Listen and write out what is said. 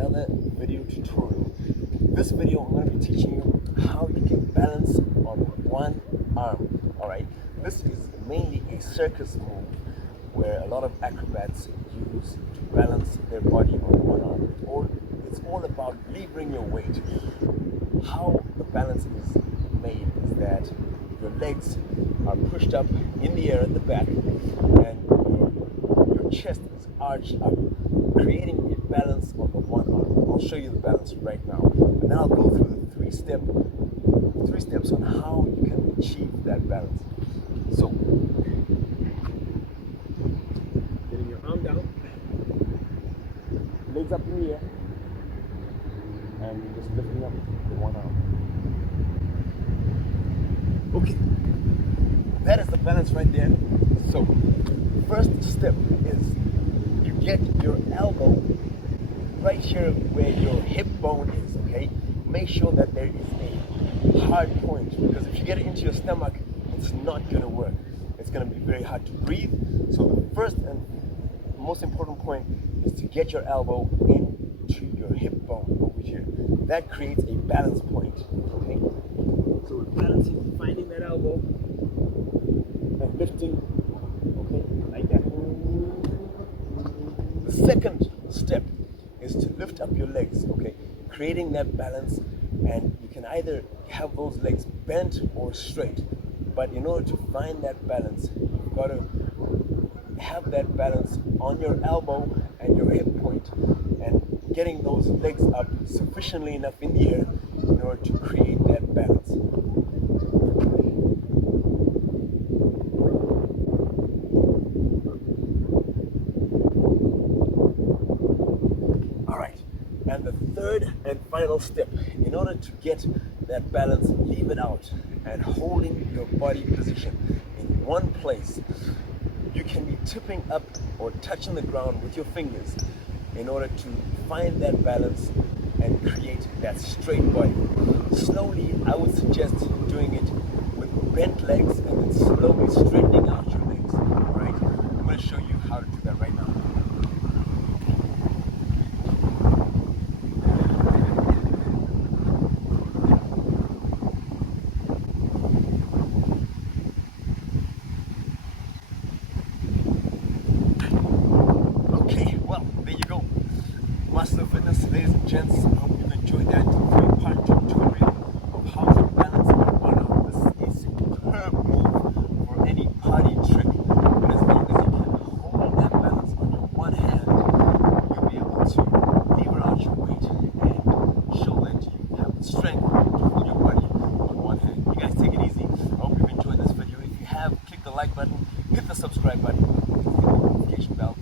another video tutorial. This video I'm going to be teaching you how you can balance on one arm. Alright, this is mainly a circus move where a lot of acrobats use to balance their body on one arm. It's all about levering your weight. How the balance is made is that your legs are pushed up in the air at the back and your chest is arched up, creating a balance on the one arm. I'll show you the balance right now, and then I'll go through the three steps on how you can achieve that balance. So, getting your arm down, legs up in the air, and just lifting up the one arm. Okay, that is the balance right there. So, first step is you get your elbow right here where your hip bone is, okay? Make sure that there is a hard point, because if you get it into your stomach, it's not going to work. It's going to be very hard to breathe. So the first and most important point is to get your elbow into your hip bone over here. That creates a balance point, okay? So we're balancing, finding that elbow and lifting, okay, like that. The second step is to lift up your legs, okay, creating that balance, and you can either have those legs bent or straight, but in order to find that balance, you've got to have that balance on your elbow and your hip point, and getting those legs up sufficiently enough in the air in order to create that balance. And the third and final step, in order to get that balance, leave it out and holding your body position in one place. You can be tipping up or touching the ground with your fingers in order to find that balance and create that straight body. Slowly, I would suggest doing it with bent legs and then slowly straightening out your legs. Alright, I'm going to show you how to do that right now. Master Fitness, ladies and gents, I hope you've enjoyed that three-part tutorial of how to balance on one arm. This is a superb move for any party trick. And as long as you can hold that balance on your one hand, you'll be able to lever out your weight and show that you have the strength to hold your body on one hand. You guys take it easy. I hope you've enjoyed this video. If you have, click the like button, hit the subscribe button, hit the notification bell.